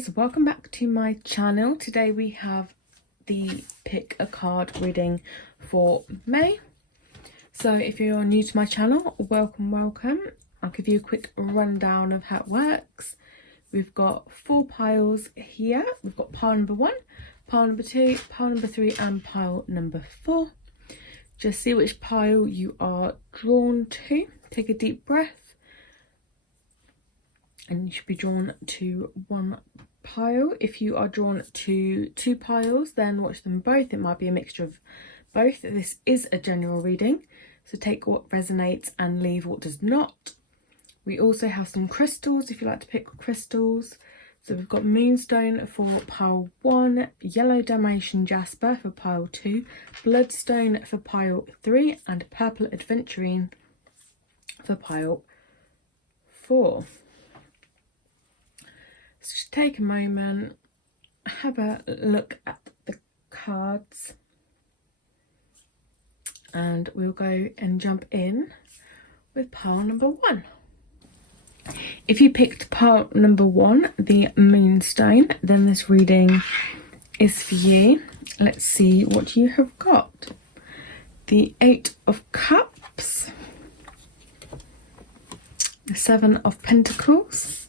guys, welcome back to my channel. Today we have the pick a card reading for May. So if you're new to my channel, welcome. I'll give you a quick rundown of how it works. We've got 4 piles here. We've got pile number 1, pile number 2, pile number 3 and pile number 4. Just see which pile you are drawn to. Take a deep breath. And you should be drawn to one pile. If you are drawn to 2 piles, then watch them both. It might be a mixture of both. This is a general reading, so take what resonates and leave what does not. We also have some crystals if you like to pick crystals. So we've got Moonstone for pile 1, Yellow Dalmatian Jasper for pile 2, Bloodstone for pile 3, and Purple Adventurine for pile 4. So just take a moment, have a look at the cards, and we'll go and jump in with pile number 1. If you picked pile number 1, the Moonstone, then this reading is for you. Let's see what you have got. The 8 of Cups, the 7 of Pentacles,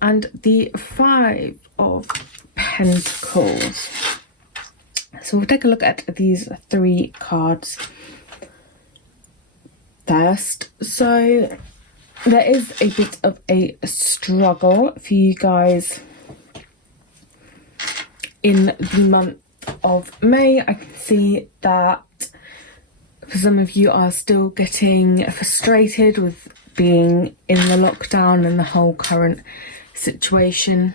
and the 5 of Pentacles. So we'll take a look at these 3 cards first. So there is a bit of a struggle for you guys in the month of May. I can see that for some of you are still getting frustrated with being in the lockdown and the whole current situation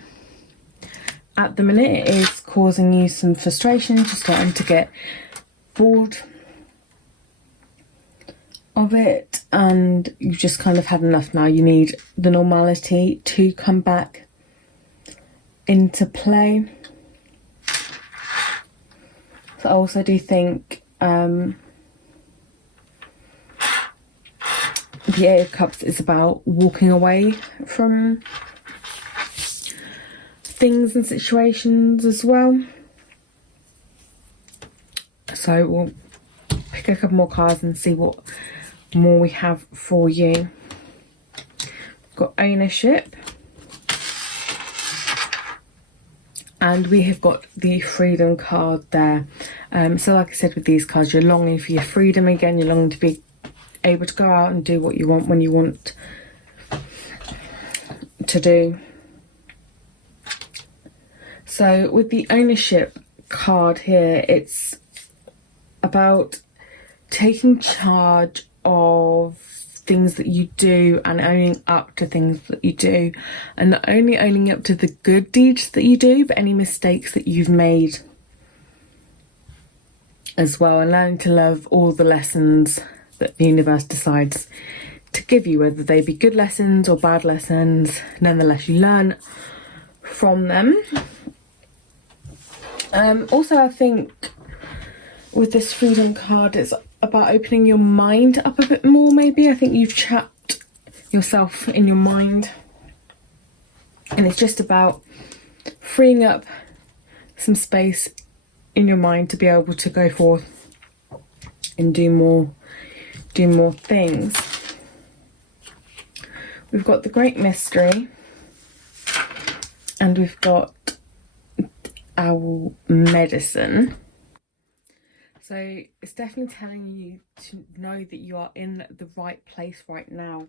at the minute. It is causing you some frustration, just starting to get bored of it, and you've just kind of had enough now. You need the normality to come back into play. So I also do think the 8 of Cups is about walking away from things and situations as well. So we'll pick a couple more cards and see what more we have for you. We've got ownership, and we have got the freedom card there. So like I said, with these cards, you're longing for your freedom again. You're longing to be able to go out and do what you want when you want to do. So with the ownership card here, it's about taking charge of things that you do and owning up to things that you do, and not only owning up to the good deeds that you do, but any mistakes that you've made as well, and learning to love all the lessons that the universe decides to give you, whether they be good lessons or bad lessons. Nonetheless, you learn from them. Also, I think with this freedom card, it's about opening your mind up a bit more, maybe. I think you've trapped yourself in your mind, and it's just about freeing up some space in your mind to be able to go forth and do more things. We've got the Great Mystery, and we've got our Medicine. So it's definitely telling you to know that you are in the right place right now,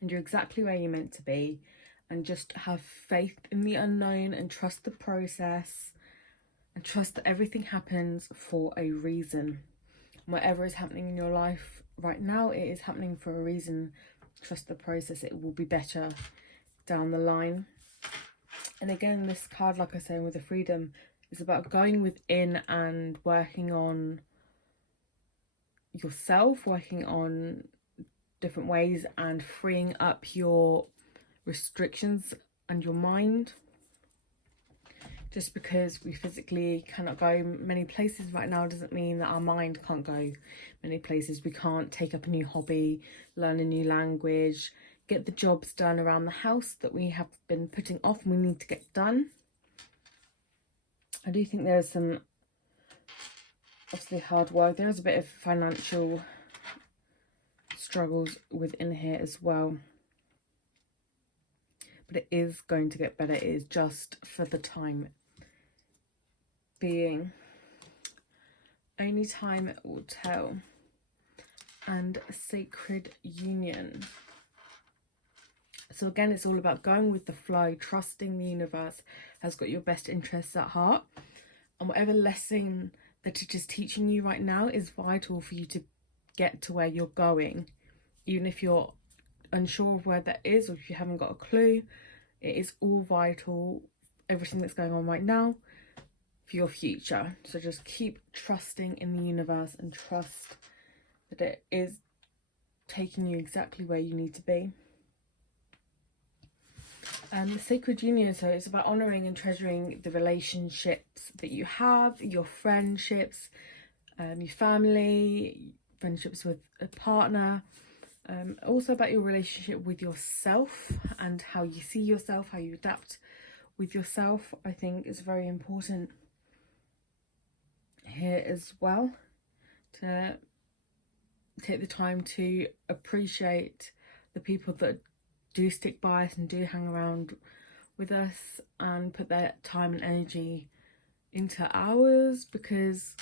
and you're exactly where you're meant to be, and just have faith in the unknown and trust the process, and trust that everything happens for a reason. Whatever is happening in your life right now, it is happening for a reason. Trust the process. It will be better down the line. And again, this card, like I said, with the freedom, is about going within and working on yourself, working on different ways, and freeing up your restrictions and your mind. Just because we physically cannot go many places right now doesn't mean that our mind can't go many places. We can't take up a new hobby, learn a new language, get the jobs done around the house that we have been putting off and we need to get done. I do think there's some, obviously, hard work. There is a bit of financial struggles within here as well. But it is going to get better. It is just for the time being. Only time will tell. And sacred union. So again, it's all about going with the flow, trusting the universe has got your best interests at heart. And whatever lesson that it is teaching you right now is vital for you to get to where you're going. Even if you're unsure of where that is, or if you haven't got a clue, it is all vital, everything that's going on right now, for your future. So just keep trusting in the universe and trust that it is taking you exactly where you need to be. The sacred union, so it's about honouring and treasuring the relationships that you have, your friendships, your family, friendships with a partner, also about your relationship with yourself and how you see yourself, how you adapt with yourself. I think is very important here as well, to take the time to appreciate the people that do stick by us and do hang around with us and put their time and energy into ours, because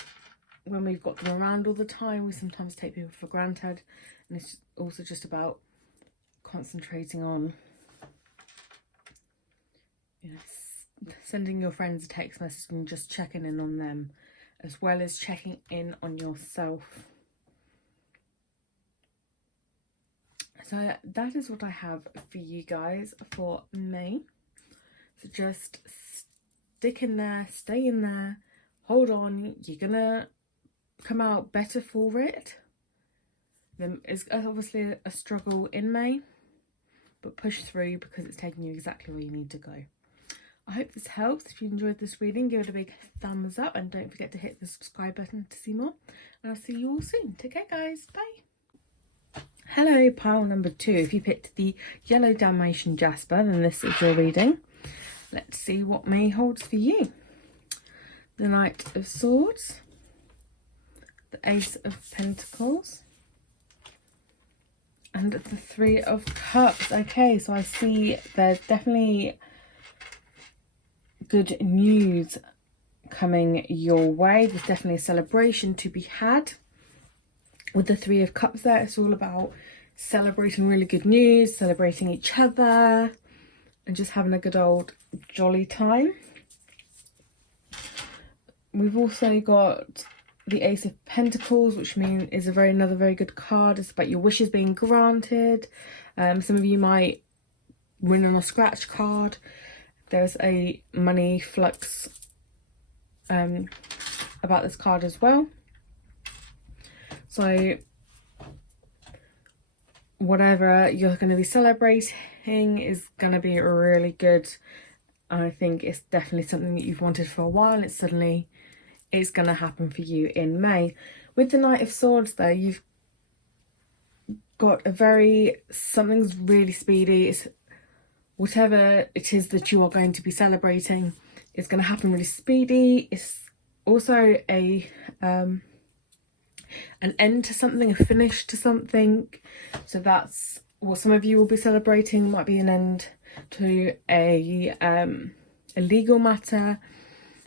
when we've got them around all the time, we sometimes take people for granted. And it's also just about concentrating on, you know, sending your friends a text message and just checking in on them, as well as checking in on yourself. So that is what I have for you guys for May. So just stick in there, stay in there, hold on. You're gonna come out better for it. There is obviously a struggle in May, but push through, because it's taking you exactly where you need to go. I hope this helps. If you enjoyed this reading, give it a big thumbs up and don't forget to hit the subscribe button to see more. And I'll see you all soon. Take care, guys. Bye. Hello, pile number 2. If you picked the yellow Dalmatian Jasper, then this is your reading. Let's see what May holds for you. The Knight of Swords, the Ace of Pentacles, and the Three of Cups. Okay, so I see there's definitely good news coming your way. There's definitely a celebration to be had. With the Three of Cups there, it's all about celebrating really good news, celebrating each other, and just having a good old jolly time. We've also got the Ace of Pentacles, which is another very good card. It's about your wishes being granted. Some of you might win on a scratch card. There's a money flux about this card as well. So whatever you're going to be celebrating is going to be really good. I think it's definitely something that you've wanted for a while. It's going to happen for you in May. With the Knight of Swords though, you've got something's really speedy. It's whatever it is that you are going to be celebrating, it's going to happen really speedy. It's also an end to something, a finish to something. So that's what some of you will be celebrating. Might be an end to a legal matter,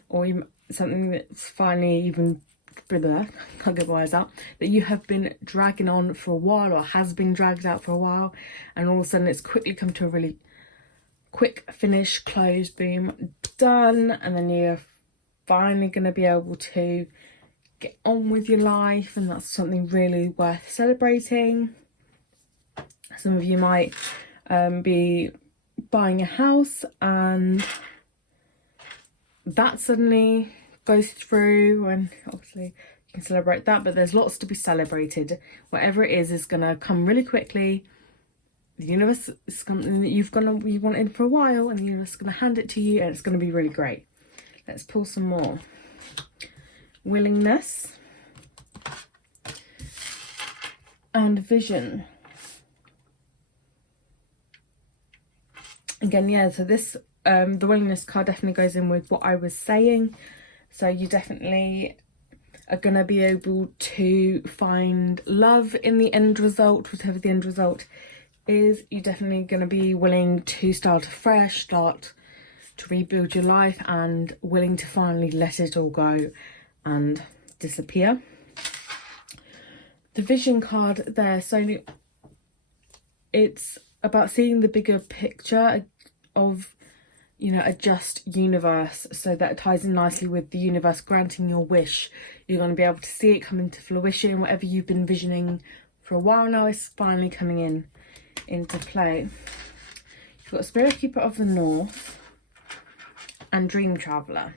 or something that's finally even can't get my words out, that you have been dragging on for a while, or has been dragged out for a while, and all of a sudden it's quickly come to a really quick finish, close, boom, done. And then you're finally going to be able to get on with your life, and that's something really worth celebrating. Some of you might be buying a house, and that suddenly goes through, and obviously you can celebrate that, but there's lots to be celebrated. Whatever it is going to come really quickly. The universe is something that you wanted for a while, and the universe is going to hand it to you, and it's going to be really great. Let's pull some more. Willingness and vision. Again, yeah, so this the willingness card definitely goes in with what I was saying. So you definitely are going to be able to find love in the end result, whatever the end result is. You're definitely going to be willing to start afresh, start to rebuild your life, and willing to finally let it all go and disappear. The vision card there, so it's about seeing the bigger picture of, you know, a just universe. So that ties in nicely with the universe granting your wish. You're going to be able to see it come into fruition. Whatever you've been visioning for a while now is finally coming into play. You've got Spirit Keeper of the North and Dream Traveller,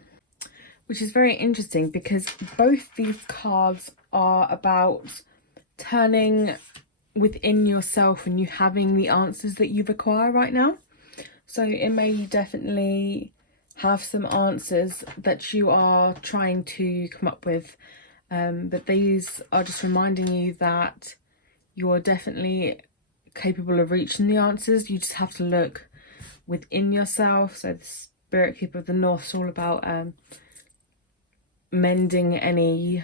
which is very interesting because both these cards are about turning within yourself and you having the answers that you require right now. So it may definitely have some answers that you are trying to come up with, but these are just reminding you that you are definitely capable of reaching the answers. You just have to look within yourself. So the Spirit Keeper of the North is all about mending any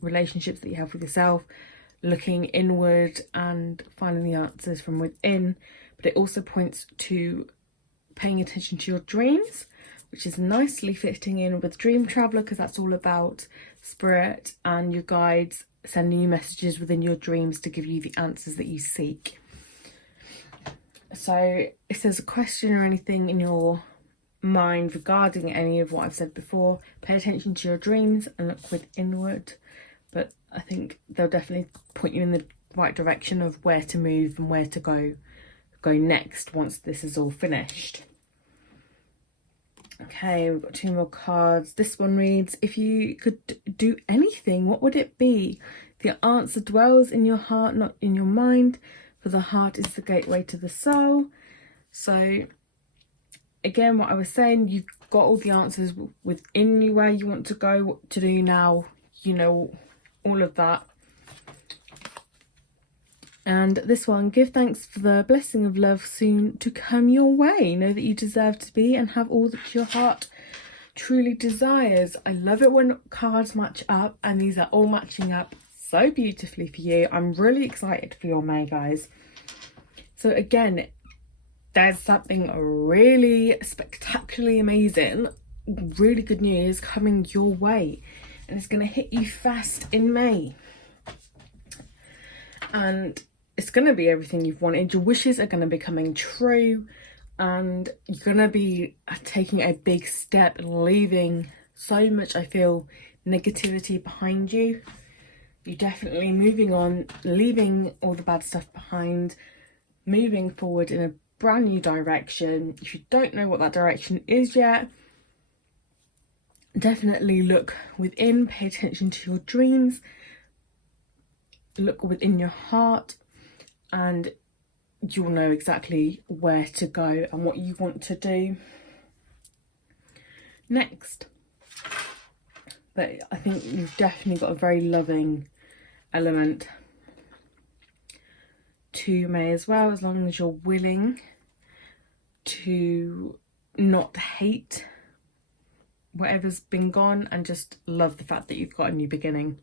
relationships that you have with yourself, looking inward and finding the answers from within. But it also points to paying attention to your dreams, which is nicely fitting in with Dream Traveller, because that's all about spirit and your guides sending you messages within your dreams to give you the answers that you seek. So if there's a question or anything in your mind regarding any of what I've said before, pay attention to your dreams and look inward. But I think they'll definitely point you in the right direction of where to move and where to go next once this is all finished. Okay, we've got two more cards. This one reads, if you could do anything, what would it be? The answer dwells in your heart, not in your mind, for the heart is the gateway to the soul. So again, what I was saying, you've got all the answers within you where you want to go, what to do now, you know, all of that. And this one, give thanks for the blessing of love soon to come your way. Know that you deserve to be and have all that your heart truly desires. I love it when cards match up, and these are all matching up so beautifully for you. I'm really excited for your May, guys. So again, there's something really spectacularly amazing, really good news coming your way. And it's going to hit you fast in May. And it's going to be everything you've wanted. Your wishes are going to be coming true. And you're going to be taking a big step and leaving so much, I feel, negativity behind you. You're definitely moving on, leaving all the bad stuff behind, moving forward in a brand new direction. If you don't know what that direction is yet, definitely look within, pay attention to your dreams, look within your heart, and you'll know exactly where to go and what you want to do next. But I think you've definitely got a very loving element to May as well, as long as you're willing to not hate whatever's been gone and just love the fact that you've got a new beginning.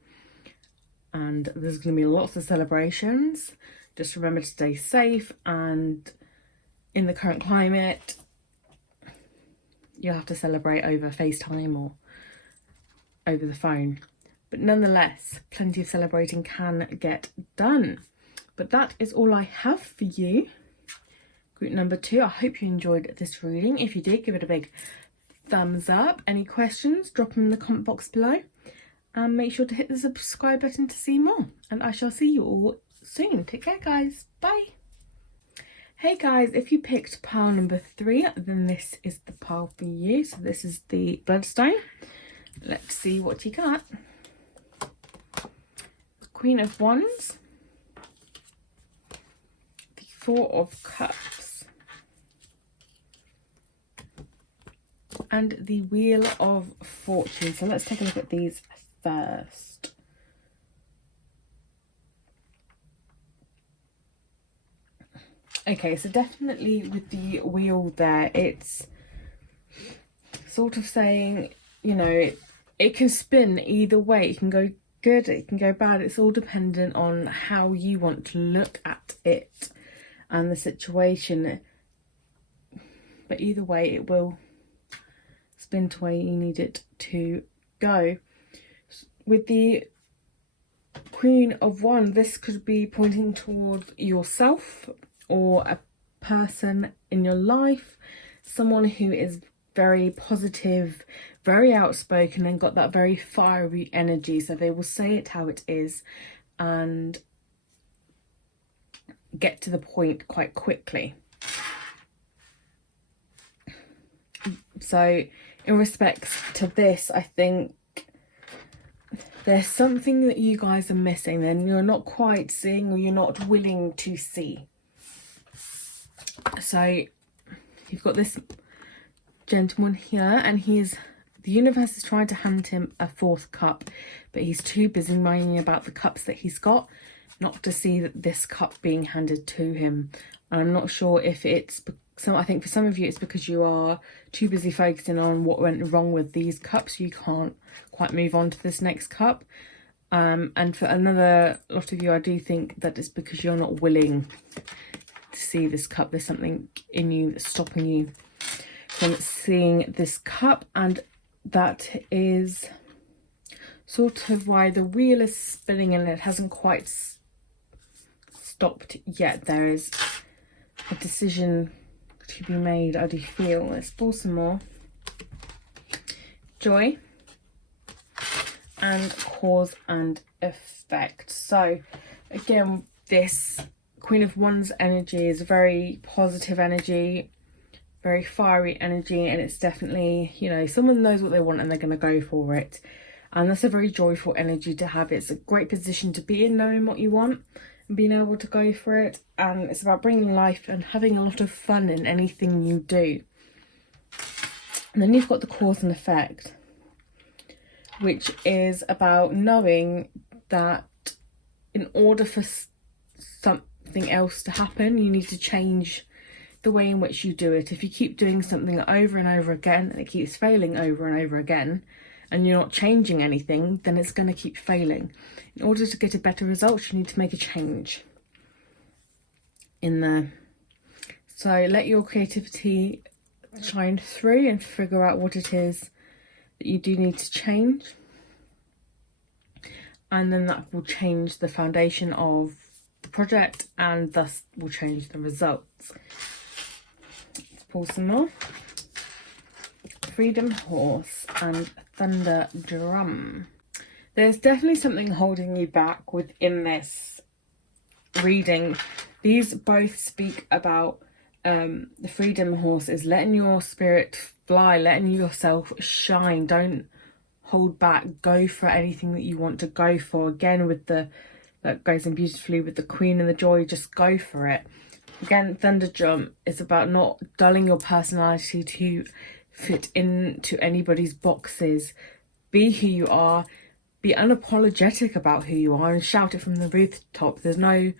And there's going to be lots of celebrations. Just remember to stay safe, and in the current climate you'll have to celebrate over FaceTime or over the phone, but nonetheless plenty of celebrating can get done. But that is all I have for you, group number 2. I hope you enjoyed this reading. If you did, give it a big thumbs up. Any questions, drop them in the comment box below, and make sure to hit the subscribe button to see more, and I shall see you all soon. Take care, guys. Bye. Hey guys, if you picked pile number 3, then this is the pile for you. So this is the bloodstone. Let's see what you got. Queen of Wands, the Four of Cups, and the Wheel of Fortune. So let's take a look at these first. Okay, so definitely with the wheel there, it's sort of saying, you know, it can spin either way. It can go good, it can go bad. It's all dependent on how you want to look at it and the situation. But either way, it will spin to where you need it to go. With the Queen of Wands, this could be pointing towards yourself or a person in your life, someone who is very positive, very outspoken, and got that very fiery energy. So they will say it how it is and get to the point quite quickly. So in respects to this, I think there's something that you guys are missing and you're not quite seeing, or you're not willing to see. So you've got this gentleman here, and the universe is trying to hand him a 4th cup, but he's too busy minding about the cups that he's got not to see that this cup being handed to him. And I'm not sure if it's I think for some of you it's because you are too busy focusing on what went wrong with these cups, you can't quite move on to this next cup. And for another lot of you, I do think that it's because you're not willing to see this cup. There's something in you that's stopping you from seeing this cup, and that is sort of why the wheel is spinning and it hasn't quite stopped yet. There is a decision to be made, I do feel. Let's pull some more. Joy and cause and effect. So again, this Queen of Wands energy is a very positive energy, very fiery energy, and it's definitely, you know, someone knows what they want and they're going to go for it. And that's a very joyful energy to have. It's a great position to be in, knowing what you want and being able to go for it. And it's about bringing life and having a lot of fun in anything you do. And then you've got the cause and effect, which is about knowing that in order for something else to happen, you need to change the way in which you do it. If you keep doing something over and over again and it keeps failing over and over again, and you're not changing anything, then it's going to keep failing. In order to get a better result, you need to make a change in there. So let your creativity shine through and figure out what it is that you do need to change. And then that will change the foundation of the project and thus will change the results. Let's pull some more. Freedom Horse and Thunder Drum. There's definitely something holding you back within this reading. These both speak about the Freedom Horse is letting your spirit fly, letting yourself shine. Don't hold back. Go for anything that you want to go for. Again, with that goes in beautifully with the Queen and the Joy. Just go for it. Again, Thunder Drum is about not dulling your personality to fit into anybody's boxes. Be who you are. Be unapologetic about who you are and shout it from the rooftop. There's no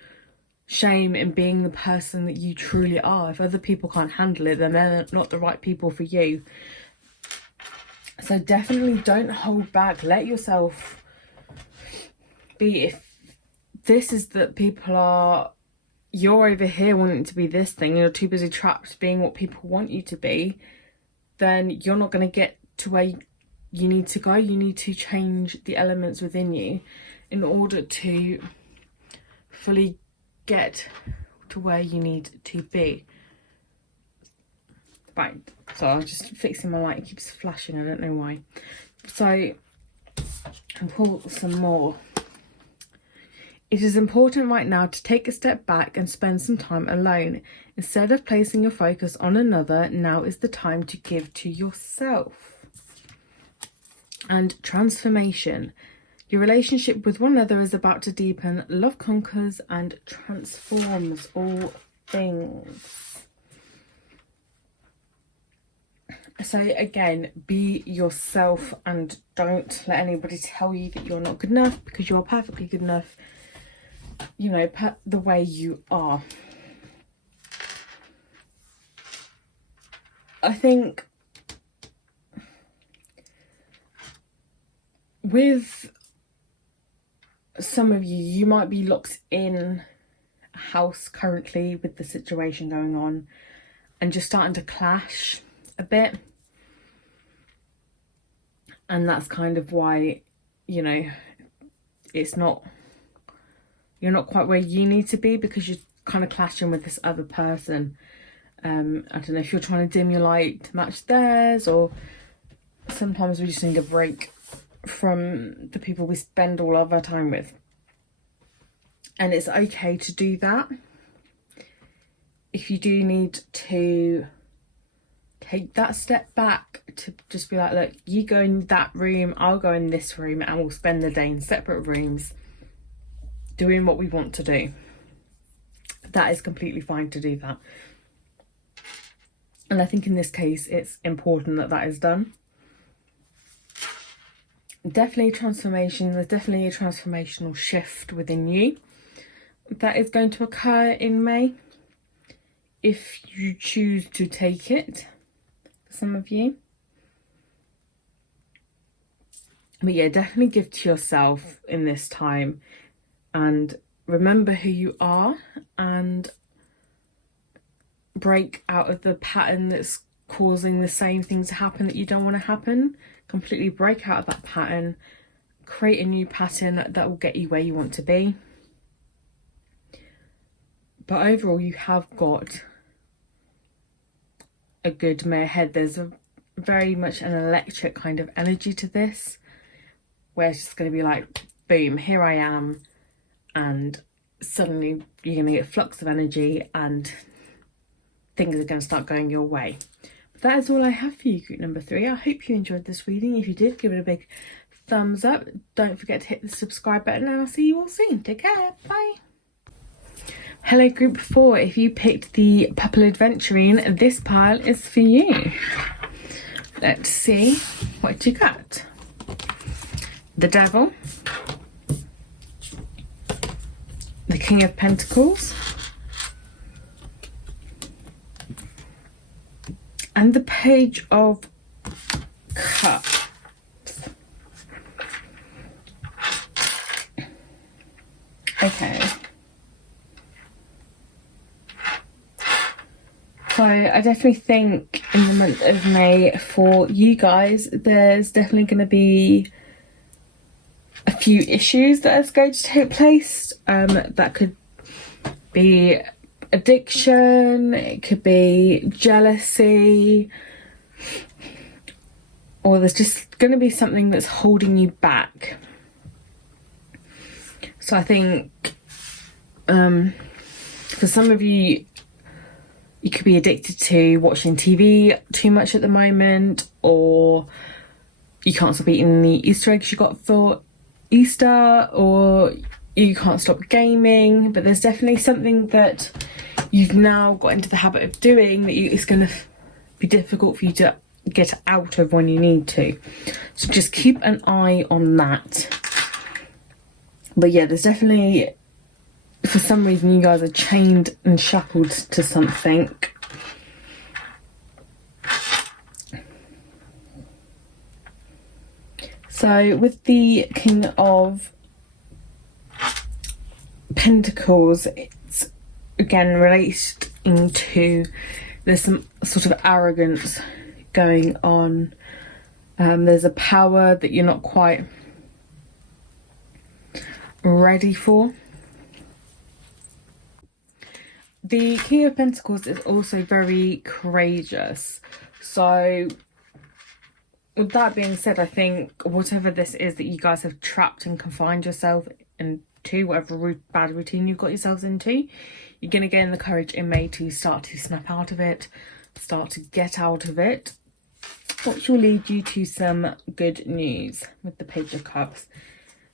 shame in being the person that you truly are. If other people can't handle it, then they're not the right people for you. So definitely don't hold back. Let yourself be. If this is that people are, you're over here wanting to be this thing, you're too busy trapped being what people want you to be, then you're not going to get to where you need to go. You need to change the elements within you in order to fully get to where you need to be. Right, so I'm just fixing my light. It keeps flashing, I don't know why. So I'll pull some more. It is important right now to take a step back and spend some time alone. Instead of placing your focus on another, now is the time to give to yourself. And transformation. Your relationship with one another is about to deepen. Love conquers and transforms all things. So again, be yourself and don't let anybody tell you that you're not good enough, because you're perfectly good enough, you know, the way you are. I think with some of you, you might be locked in a house currently with the situation going on and just starting to clash a bit. And that's kind of why, you know, you're not quite where you need to be, because you're kind of clashing with this other person. I don't know if you're trying to dim your light to match theirs, or sometimes we just need a break from the people we spend all of our time with. And it's okay to do that. If you do need to take that step back to just be like, look, you go in that room, I'll go in this room, and we'll spend the day in separate rooms doing what we want to do. That is completely fine to do that. And I think in this case, it's important that that is done. Definitely transformation. There's definitely a transformational shift within you that is going to occur in May, if you choose to take it, for some of you. But yeah, definitely give to yourself in this time and remember who you are, and break out of the pattern that's causing the same thing to happen that you don't want to happen. Completely break out of that pattern, create a new pattern that will get you where you want to be. But overall, you have got a good May ahead. There's very much an electric kind of energy to this, where it's just going to be like, boom, here I am, and suddenly you're going to get a flux of energy and things are going to start going your way. But that is all I have for you, group number 3. I hope you enjoyed this reading. If you did, give it a big thumbs up. Don't forget to hit the subscribe button, and I'll see you all soon. Take care. Bye. Hello, group 4. If you picked the Purple Adventurine, this pile is for you. Let's see what you got. The Devil, the King of Pentacles, and the Page of Cups. Okay. So I definitely think in the month of May for you guys, there's definitely going to be a few issues that are going to take place. That could be addiction, it could be jealousy, or there's just going to be something that's holding you back. So I think for some of you, you could be addicted to watching TV too much at the moment, or you can't stop eating the Easter eggs you got for Easter, or you can't stop gaming. But there's definitely something that you've now got into the habit of doing that it's going to be difficult for you to get out of when you need to. So just keep an eye on that. But yeah, there's definitely, for some reason, you guys are chained and shackled to something. So with the King of Pentacles, it's again relating to, there's some sort of arrogance going on. There's a power that you're not quite ready for. The King of Pentacles is also very courageous. So with that being said, I think whatever this is that you guys have trapped and confined yourself into, whatever bad routine you've got yourselves into, you're going to gain the courage in May to start to snap out of it, start to get out of it, which will lead you to some good news with the Page of Cups.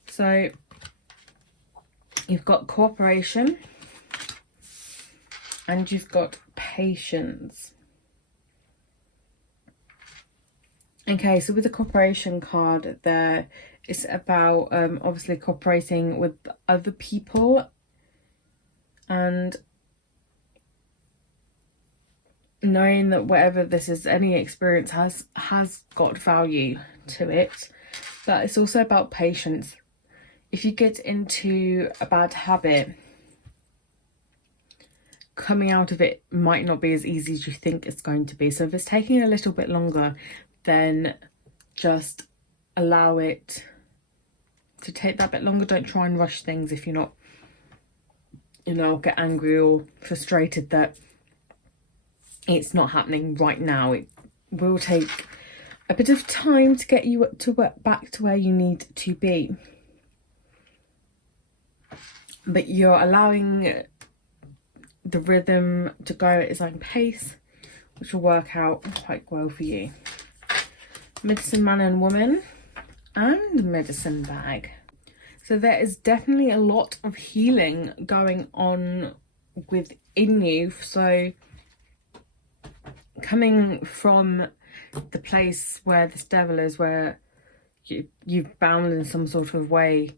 So you've got cooperation and you've got patience. Okay, so with the cooperation card there, it's about obviously cooperating with other people and knowing that whatever this is, any experience has got value to it. But it's also about patience. If you get into a bad habit, coming out of it might not be as easy as you think it's going to be. So if it's taking a little bit longer, then just allow it to take that bit longer. Don't try and rush things if you're not, get angry or frustrated that it's not happening right now. It will take a bit of time to get you back to where you need to be. But you're allowing the rhythm to go at its own pace, which will work out quite well for you. Medicine man and woman and medicine bag. So there is definitely a lot of healing going on within you. So coming from the place where this devil is, where you've bound in some sort of way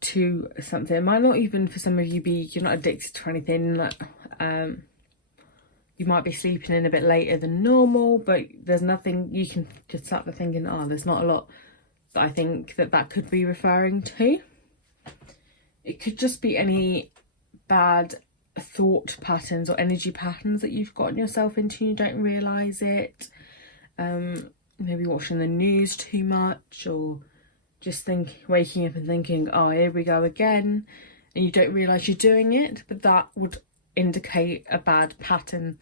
to something. It might not even for some of you be, you're not addicted to anything. You might be sleeping in a bit later than normal, but there's nothing, you can just start thinking, there's not a lot that I think that could be referring to. It could just be any bad thought patterns or energy patterns that you've gotten yourself into and you don't realise it. Maybe watching the news too much, or just waking up and thinking, here we go again, and you don't realise you're doing it, but that would indicate a bad pattern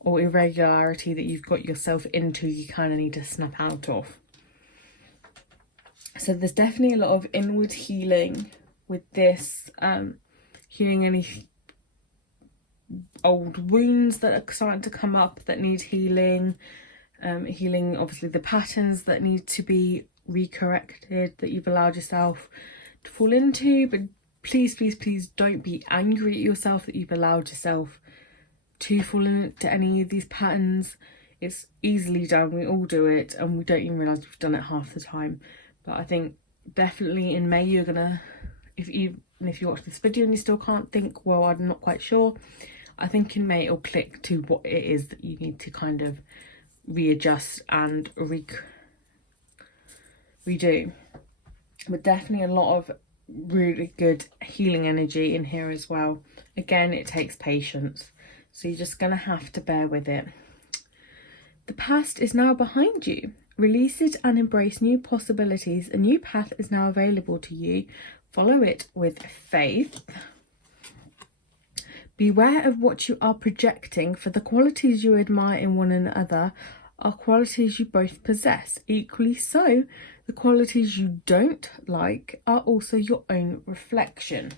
or irregularity that you've got yourself into, you kind of need to snap out of. So there's definitely a lot of inward healing with this, healing any old wounds that are starting to come up that need healing, healing obviously the patterns that need to be recorrected that you've allowed yourself to fall into. But please don't be angry at yourself that you've allowed yourself to fall into any of these patterns. It's easily done, we all do it, and we don't even realise we've done it half the time. But I think definitely in May you're gonna, if you watch this video and you still can't think, well, I'm not quite sure, I think in May it'll click to what it is that you need to kind of readjust and redo. But definitely a lot of really good healing energy in here as well. Again, it takes patience, so you're just gonna have to bear with it. The past is now behind you. Release it and embrace new possibilities. A new path is now available to you. Follow it with faith. Beware of what you are projecting, for the qualities you admire in one another are qualities you both possess. Equally so, the qualities you don't like are also your own reflection.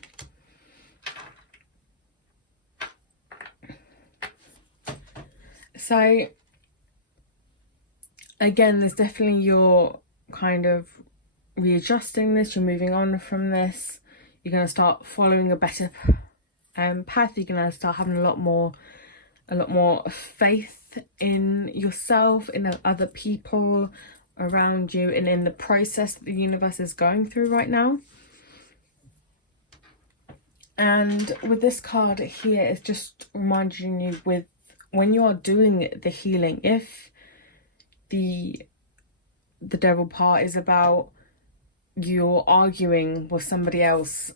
So again, there's definitely you're kind of readjusting this, you're moving on from this, you're going to start following a better path, you're going to start having a lot more faith in yourself, in other people around you, and in the process that the universe is going through right now. And with this card here, it's just reminding you when you are doing the healing, if the devil part is about you're arguing with somebody else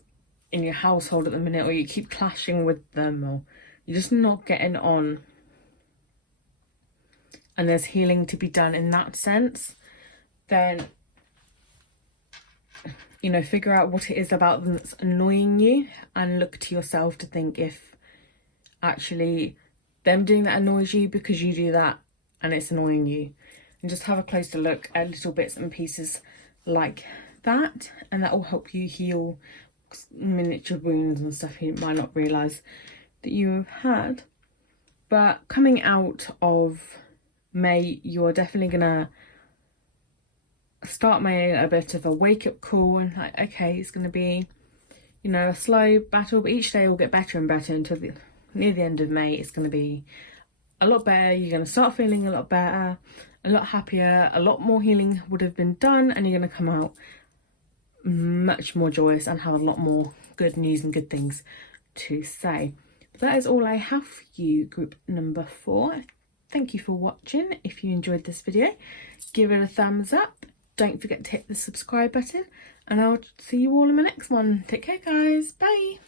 in your household at the minute, or you keep clashing with them, or you're just not getting on, and there's healing to be done in that sense, then figure out what it is about them that's annoying you, and look to yourself to think if actually them doing that annoys you because you do that and it's annoying you. And just have a closer look at little bits and pieces like that, and that will help you heal miniature wounds and stuff you might not realise that you have had. But coming out of May, you're definitely gonna start May a bit of a wake-up call, and like, okay, it's gonna be a slow battle, but each day will get better and better until near the end of May. It's gonna be a lot better. You're gonna start feeling a lot better, a lot happier, a lot more healing would have been done, and you're going to come out much more joyous and have a lot more good news and good things to say. But that is all I have for you, group number 4. Thank you for watching. If you enjoyed this video, give it a thumbs up. Don't forget to hit the subscribe button, and I'll see you all in my next one. Take care, guys. Bye.